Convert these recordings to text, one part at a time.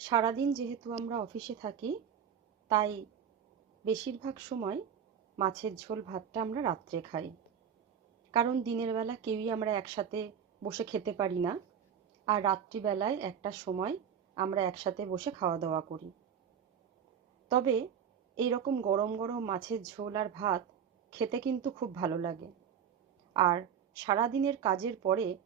সারাদিন যেহেতু আমরা অফিসে থাকি, তাই বেশিরভাগ সময় মাছের ঝোল ভাতটা আমরা রাত্রে খাই। কারণ দিনের বেলা কেউই আমরা একসাথে বসে খেতে পারি না, আর রাত্রিবেলায় একটা সময় আমরা একসাথে বসে খাওয়া দাওয়া করি। তবে এই রকম গরম গরম মাছের ঝোল আর ভাত খেতে কিন্তু খুব ভালো লাগে। আর সারাদিনের কাজের পরে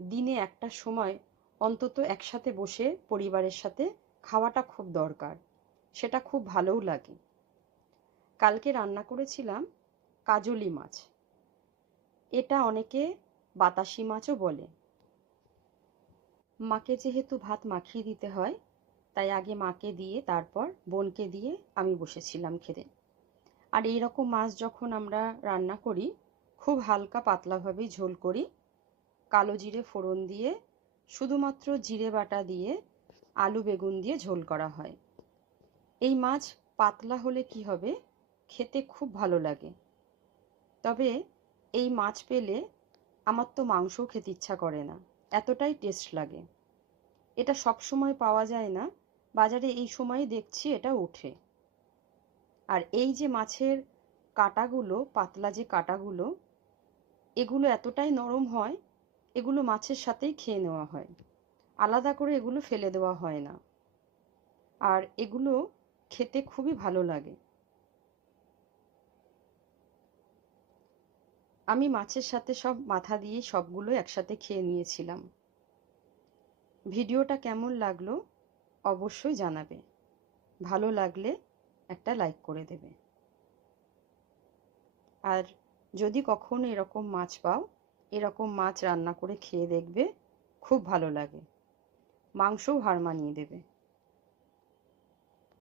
দিনে একটা সময় অন্তত একসাথে বসে পরিবারের সাথে খাওয়াটা খুব দরকার। সেটা খুব ভালোও লাগে। কালকে রান্না করেছিলাম কাজলি মাছ। এটা অনেকে বাতাসি মাছও বলে। মাকে যেহেতু ভাত মাখিয়ে দিতে হয়, তাই আগে মাকে দিয়ে তারপর বোনকে দিয়ে আমি বসেছিলাম খেতে। আর এই রকম মাছ যখন আমরা রান্না করি, খুব হালকা পাতলাভাবেই ঝোল করি। কালো জিরে ফোড়ন দিয়ে, শুধুমাত্র জিরে বাটা দিয়ে, আলু বেগুন দিয়ে ঝোল করা হয়। এই মাছ পাতলা হলে কি হবে, খেতে খুব ভালো লাগে। তবে এই মাছ পেলে আমার তো মাংসও খেতে ইচ্ছা করে না, এতটাই টেস্ট লাগে। এটা সব সময় পাওয়া যায় না, বাজারে এই সময় দেখছি এটা ওঠে। আর এই যে মাছের কাঁটাগুলো, পাতলা যে কাঁটাগুলো, এগুলো এতটাই নরম হয়, এগুলো মাছের সাথেই খেয়ে নেওয়া হয়, আলাদা করে এগুলো ফেলে দেওয়া হয় না। আর এগুলো খেতে খুবই ভালো লাগে। আমি মাছের সাথে সব মাথা দিয়ে সবগুলো একসাথে খেয়ে নিয়েছিলাম। ভিডিওটা কেমন লাগলো অবশ্যই জানাবে। ভালো লাগলে একটা লাইক করে দেবে। আর যদি কখনো এরকম মাছ পাও, এরকম মাছ রান্না করে খেয়ে দেখবে, খুব ভালো লাগে, মাংসও হার মানিয়ে দেবে।